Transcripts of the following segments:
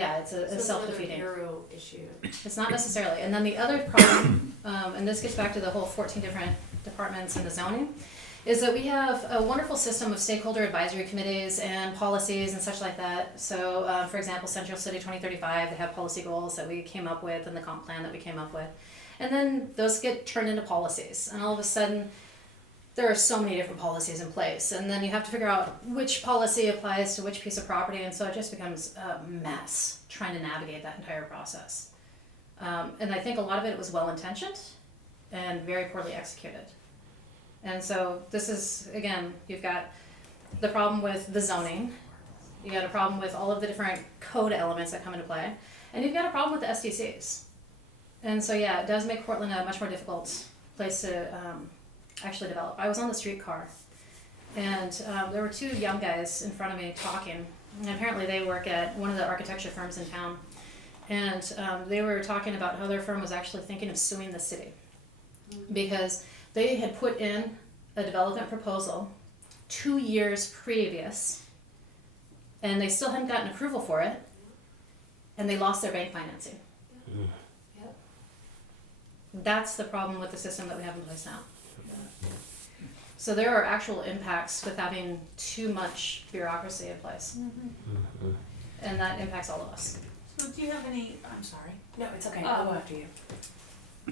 Yeah, it's a self-defeating. Bureau issue. It's not necessarily. And then the other problem, and this gets back to the whole 14 different departments in the zoning, is that we have a wonderful system of stakeholder advisory committees and policies and such like that. So, for example, Central City 2035, they have policy goals that we came up with and the comp plan that we came up with. And then those get turned into policies. And all of a sudden, there are so many different policies in place. And then you have to figure out which policy applies to which piece of property. And so it just becomes a mess trying to navigate that entire process. And I think a lot of it was well-intentioned and very poorly executed. And so this is, again, you've got the problem with the zoning, you got a problem with all of the different code elements that come into play, and you've got a problem with the SDCs. And so yeah, it does make Portland a much more difficult place to actually develop. I was on the streetcar, and there were two young guys in front of me talking, and apparently they work at one of the architecture firms in town, and they were talking about how their firm was actually thinking of suing the city, because they had put in a development proposal 2 years previous, and they still hadn't gotten approval for it, and they lost their bank financing. Yep. That's the problem with the system that we have in place now. So there are actual impacts with having too much bureaucracy in place, and that impacts all of us. So do you have any, I'm sorry, No, it's okay. I'll go after you.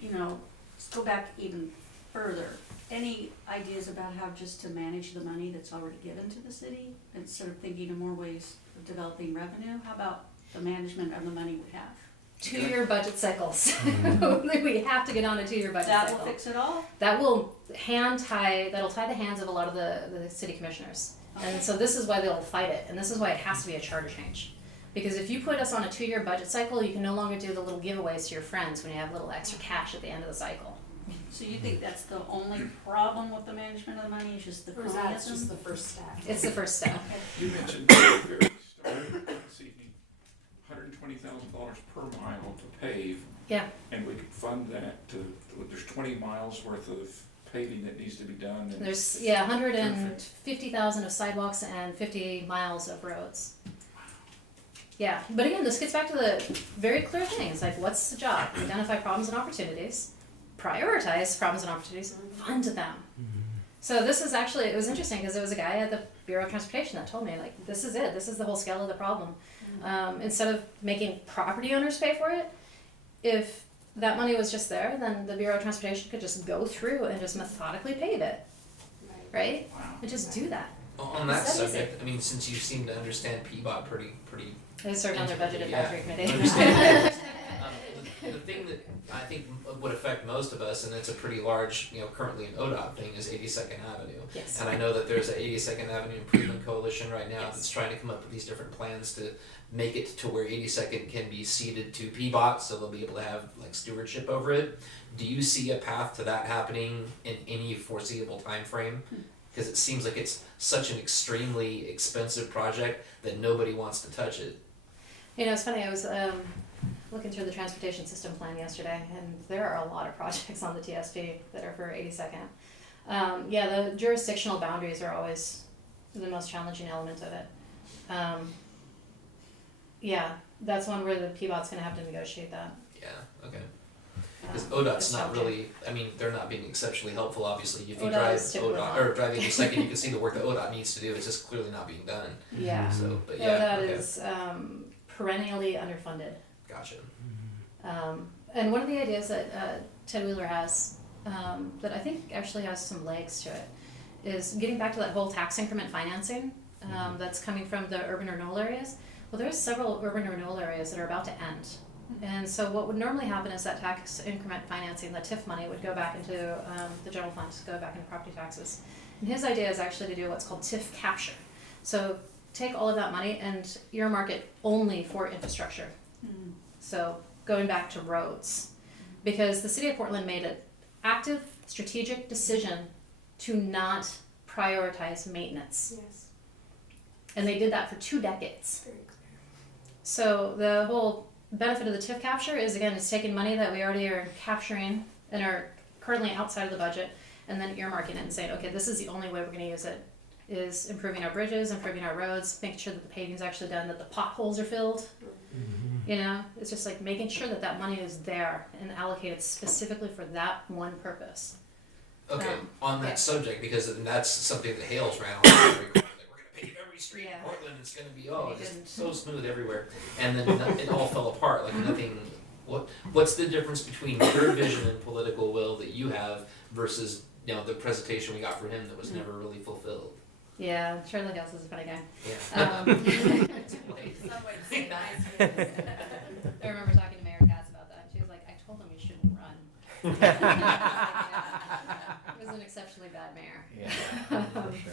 you know, let's go back even further. Any ideas about how just to manage the money that's already given to the city instead of thinking of more ways of developing revenue? How about the management of the money we have? 2-year budget cycles. We have to get on a 2-year budget That cycle. will fix it all? That will that'll tie the hands of a lot of the city commissioners. And so this is why they'll fight it, and this is why it has to be a charter change. Because if you put us on a 2-year budget cycle, you can no longer do the little giveaways to your friends when you have a little extra cash at the end of the cycle. So you think that's the only problem with the management of the money, is just the Or is that just cronyism? the first step? It's the first step. You mentioned at the very start, this evening, $120,000 per mile to pave, Yeah. and we could fund that there's 20 miles worth of paving that needs to be done. And There's 150,000 of sidewalks and 50 miles of roads. Yeah, but again, this gets back to the very clear things, like what's the job? Identify problems and opportunities, prioritize problems and opportunities, fund them. So this is actually, it was interesting because there was a guy at the Bureau of Transportation that told me, like, this is it, this is the whole scale of the problem. Instead of making property owners pay for it, if that money was just there, then the Bureau of Transportation could just go through and just methodically pave it, right? wow. And just do that. On that Is that subject, I mean, since you seem to understand PBOT pretty They served on their budget Yeah. advisory committee. Understand. The thing that I think would affect most of us, and it's a pretty large, currently an ODOT thing, is 82nd Avenue. Yes. And I know that there's a 82nd Avenue Improvement Coalition right now Yes. that's trying to come up with these different plans to make it to where 82nd can be ceded to PBOT, so they'll be able to have like stewardship over it. Do you see a path to that happening in any foreseeable time frame? Because it seems like it's such an extremely expensive project that nobody wants to touch it. It's funny, I was looking through the transportation system plan yesterday, and there are a lot of projects on the TSP that are for 82nd. The jurisdictional boundaries are always the most challenging element of it. That's one where the PBOT's going to have to negotiate that. Yeah, okay. Because ODOT's it's not challenging. really, I mean, they're not being exceptionally helpful, obviously. If you ODOT drive is typically ODOT, not. or drive 82nd, you can see the work that ODOT needs to do. It's just clearly not being done. Yeah. So, but ODOT yeah, okay. is perennially underfunded. Gotcha. And one of the ideas that Ted Wheeler has, that I think actually has some legs to it, is getting back to that whole tax increment financing that's coming from the urban renewal areas. Well, there's several urban renewal areas that are about to end. And so what would normally happen is that tax increment financing, the TIF money, would go back into the general fund, go back into property taxes. And his idea is actually to do what's called TIF capture. So take all of that money and earmark it only for infrastructure. So going back to roads, because the city of Portland made an active strategic decision to not prioritize maintenance. Yes. And they did that for 2 decades. Very clear. So the whole benefit of the TIF capture is, again, it's taking money that we already are capturing and are currently outside of the budget, and then earmarking it and saying, okay, this is the only way we're going to use it, is improving our bridges, improving our roads, making sure that the paving's actually done, that the potholes are filled, You know, it's just like making sure that that money is there and allocated specifically for that one purpose. Okay, on that yeah. subject, because that's something that Hales ran on every corner, like, we're gonna pave every street Yeah. in Portland, it's gonna be, And he just didn't. so smooth everywhere, and then it all fell apart, like nothing, what's the difference between your vision and political will that you have versus, the presentation we got from him that was never really fulfilled? Yeah, Shirley Hills is a funny guy. Yeah. Some would say nice. I remember talking to Mayor Katz about that. She was like, I told him you shouldn't run. He was an exceptionally bad mayor. Yeah, for sure.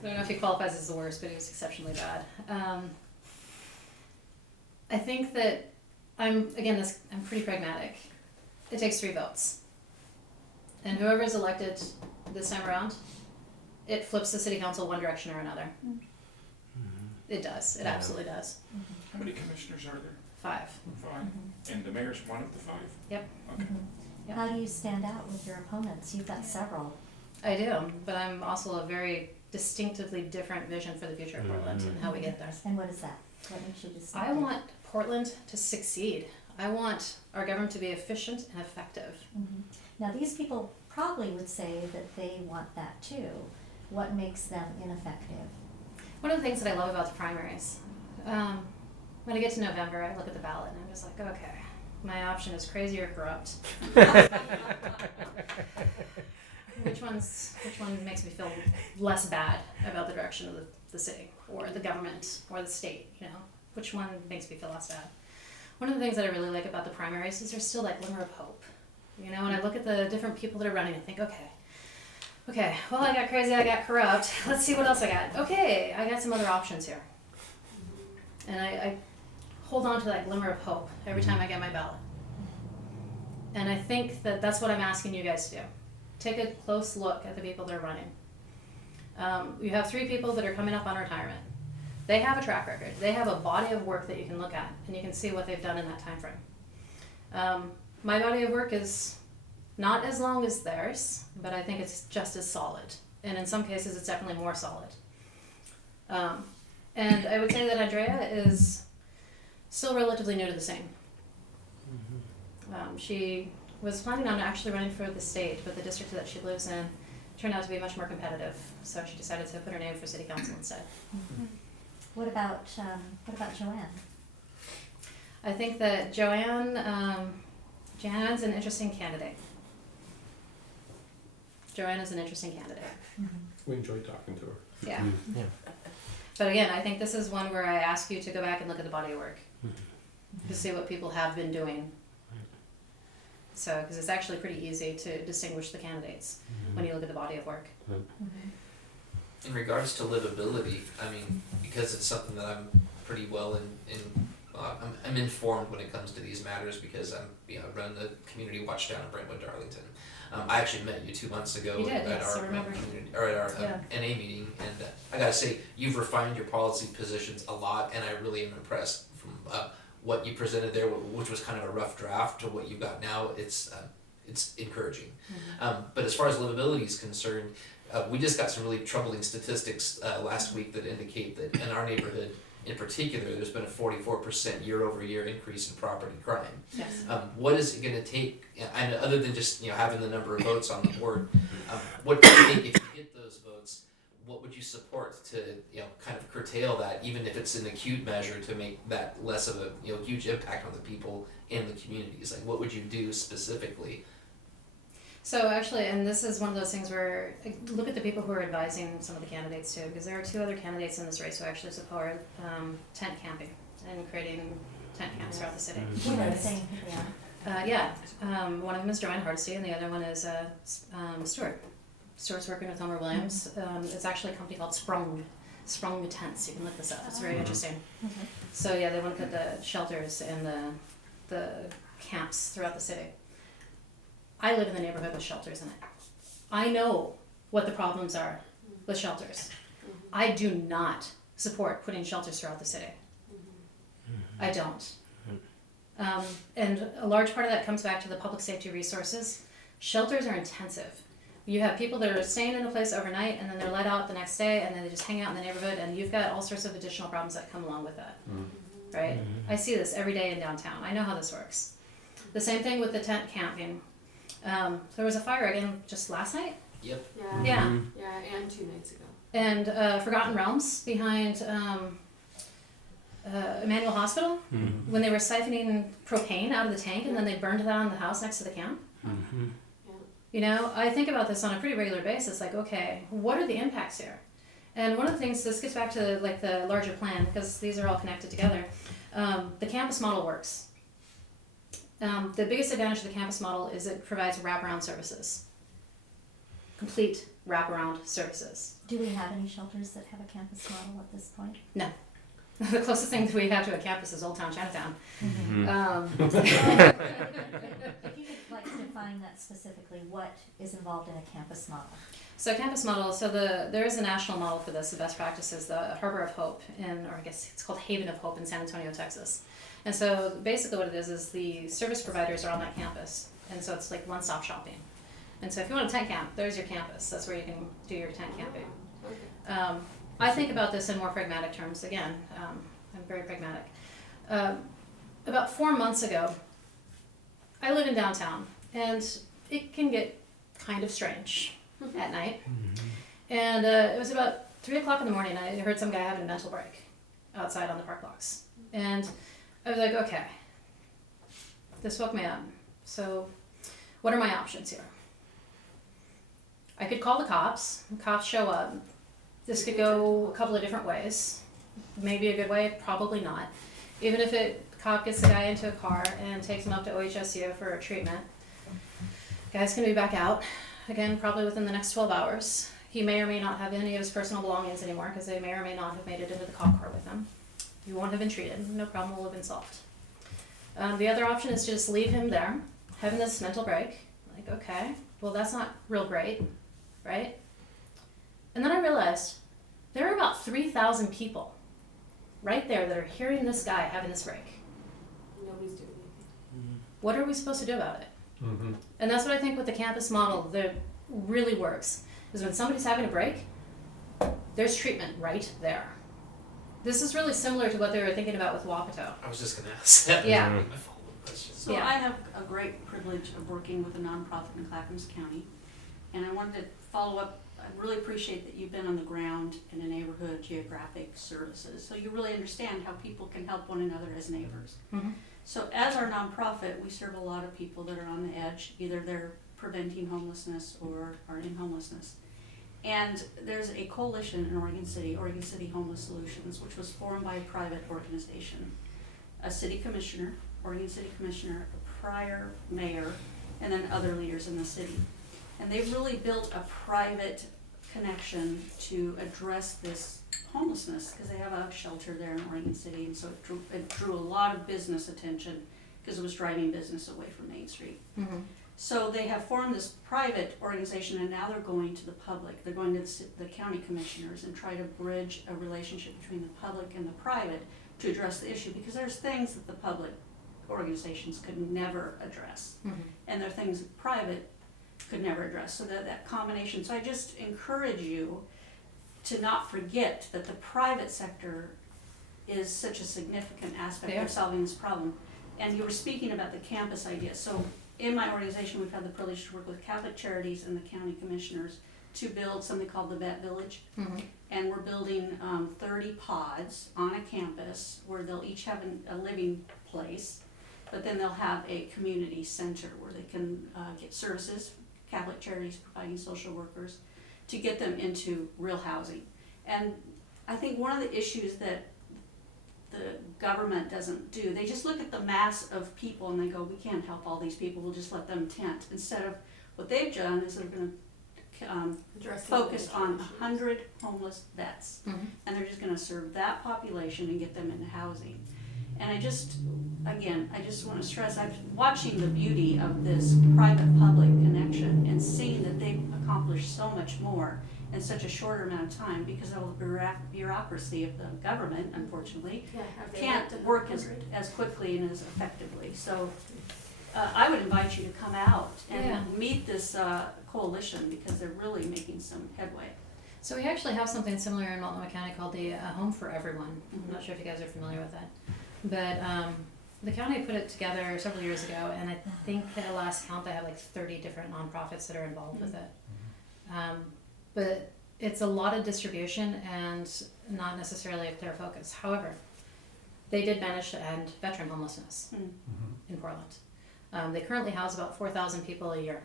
I don't know if he qualifies as the worst, but he was exceptionally bad. I think that I'm pretty pragmatic. It takes 3 votes. And whoever is elected this time around, it flips the city council one direction or another. It does. It Yeah. absolutely does. How many commissioners are there? 5. 5? And the mayor's one of the 5? Yep. Okay. Yep. How do you stand out with your opponents? You've got several. I do, but I'm also a very distinctively different vision for the future of Portland and how we get there. And what is that? What makes you distinctive? I want Portland to succeed. I want our government to be efficient and effective. Mhm. Now, these people probably would say that they want that too. What makes them ineffective? One of the things that I love about the primaries, when I get to November, I look at the ballot and I'm just like, okay, my option is crazy or corrupt. Which one makes me feel less bad about the direction of the city or the government or the state, Which one makes me feel less bad? One of the things that I really like about the primaries is there's still that glimmer of hope. When I look at the different people that are running, I think, okay, well, I got crazy, I got corrupt. Let's see what else I got. Okay, I got some other options here. And I hold on to that glimmer of hope every time I get my ballot. And I think that that's what I'm asking you guys to do. Take a close look at the people that are running. You have 3 people that are coming up on retirement. They have a track record. They have a body of work that you can look at, and you can see what they've done in that time frame. My body of work is not as long as theirs, but I think it's just as solid. And in some cases, it's definitely more solid. And I would say that Andrea is still relatively new to the scene. She was planning on actually running for the state, but the district that she lives in turned out to be much more competitive, so she decided to put her name for city council instead. What about Joanne? I think that Joanne's an interesting candidate. Joanne is an interesting candidate. We enjoyed talking to her. Yeah. Yeah. But again, I think this is one where I ask you to go back and look at the body of work to see what people have been doing. So, because it's actually pretty easy to distinguish the candidates when you look at the body of work. In regards to livability, because it's something that I'm pretty well I'm informed when it comes to these matters because I run the community watch down in Brentwood, Darlington. I actually met you 2 months ago You did, at yes, I our remember. NA meeting, and I gotta say you've refined your policy positions a lot, and I really am impressed from what you presented there, which was kind of a rough draft, to what you've got now. It's encouraging. But as far as livability is concerned, we just got some really troubling statistics last week that indicate that in our neighborhood, in particular, there's been a 44% year-over-year increase in property crime. Yes. What is it going to take, and other than just having the number of votes on the board, what would it take if you get those votes? What would you support to kind of curtail that, even if it's an acute measure to make that less of a huge impact on the people in the communities? Like, what would you do specifically? So actually, and this is one of those things where I look at the people who are advising some of the candidates too, because there are 2 other candidates in this race who actually support tent camping and creating tent camps throughout the city. What are they saying who they are? One of them is Joanne Hardesty, and the other one is Stuart. Stuart's working with Homer Williams. It's actually a company called Sprung Tents. You can look this up. It's very interesting. So yeah, they want to put the shelters and the camps throughout the city. I live in the neighborhood with shelters in it. I know what the problems are with shelters. I do not support putting shelters throughout the city. I don't. And a large part of that comes back to the public safety resources. Shelters are intensive. You have people that are staying in a place overnight and then they're let out the next day and then they just hang out in the neighborhood, and you've got all sorts of additional problems that come along with that. right? I see this every day in downtown. I know how this works. The same thing with the tent camping. There was a fire again just last night. Yep. Yeah. Yeah. Yeah, and 2 nights ago. And Forgotten Realms behind Emmanuel Hospital, when they were siphoning propane out of the tank and then they burned that on the house next to the camp. You know, I think about this on a pretty regular basis, like, okay, what are the impacts here? And one of the things, this gets back to like the larger plan, because these are all connected together. The campus model works. The biggest advantage of the campus model is it provides wraparound services. Complete wraparound services. Do we have any shelters that have a campus model at this point? No. The closest thing that we have to a campus is Old Town Chinatown. If you could like define that specifically, what is involved in a campus model? So campus model, there is a national model for this, the best practices, the Harbor of Hope or I guess it's called Haven of Hope in San Antonio, Texas. And so basically what it is the service providers are on that campus. And so it's like one-stop shopping. And so if you want a tent camp, there's your campus. That's where you can do your tent camping. Okay. I think about this in more pragmatic terms. Again, I'm very pragmatic. About 4 months ago, I live in downtown, and it can get kind of strange at night. And it was about 3 o'clock in the morning. I heard some guy having a mental break outside on the park blocks. And I was like, okay, this woke me up. So what are my options here? I could call the cops. The cops show up. This could go a couple of different ways. Maybe a good way, probably not. Even if the cop gets the guy into a car and takes him up to OHSU for a treatment, guy's gonna be back out, again, probably within the next 12 hours. He may or may not have any of his personal belongings anymore because they may or may not have made it into the cop car with him. You won't have been treated, no problem will have been solved. The other option is to just leave him there, having this mental break. Like, okay, well that's not real great, right? And then I realized there are about 3,000 people right there that are hearing this guy having this break. Nobody's doing anything. What are we supposed to do about it? And that's what I think with the campus model that really works, is when somebody's having a break, there's treatment right there. This is really similar to what they were thinking about with Wapato. I was just gonna ask that. Yeah. My follow-up question. So Yeah. I have a great privilege of working with a nonprofit in Clackamas County, and I wanted to follow up. I really appreciate that you've been on the ground in a neighborhood geographic services, so you really understand how people can help one another as neighbors. So as our nonprofit, we serve a lot of people that are on the edge, either they're preventing homelessness or are in homelessness. And there's a coalition in Oregon City Homeless Solutions, which was formed by a private organization, a city commissioner, Oregon City commissioner, a prior mayor, and then other leaders in the city. And they really built a private connection to address this homelessness, because they have a shelter there in Oregon City, and so it drew a lot of business attention because it was driving business away from Main Street. So they have formed this private organization, and now they're going to the public. They're going to the county commissioners and try to bridge a relationship between the public and the private to address the issue, because there's things that the public organizations could never address, and there are things that private could never address. So that combination. So I just encourage you to not forget that the private sector is such a significant aspect of solving this problem. And you were speaking about the campus idea. So in my organization, we've had the privilege to work with Catholic Charities and the county commissioners to build something called the Vet Village. And we're building 30 pods on a campus where they'll each have a living place, but then they'll have a community center where they can get services, Catholic Charities providing social workers, to get them into real housing. And I think one of the issues that the government doesn't do, they just look at the mass of people and they go, we can't help all these people, we'll just let them tent. Instead of, what they've done is they're gonna focus on 100 homeless vets, and they're just gonna serve that population and get them into housing. And I just want to stress, I'm watching the beauty of this private-public connection and seeing that they've accomplished so much more in such a shorter amount of time, because of the bureaucracy of the government, unfortunately, can't work as quickly and as effectively. So I would invite you to come out and meet this coalition, because they're really making some headway. So we actually have something similar in Multnomah County called the Home for Everyone. I'm not sure if you guys are familiar with that. But the county put it together several years ago, and I think at the last count they have like 30 different nonprofits that are involved with it. But it's a lot of distribution and not necessarily a clear focus. However, they did manage to end veteran homelessness in Portland. They currently house about 4,000 people a year.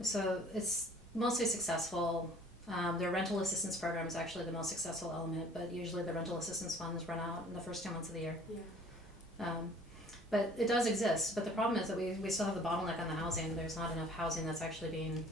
So it's mostly successful. Their rental assistance program is actually the most successful element, but usually the rental assistance funds run out in the first 2 months of the year. Yeah. But it does exist. But the problem is that we still have the bottleneck on the housing. There's not enough housing that's actually being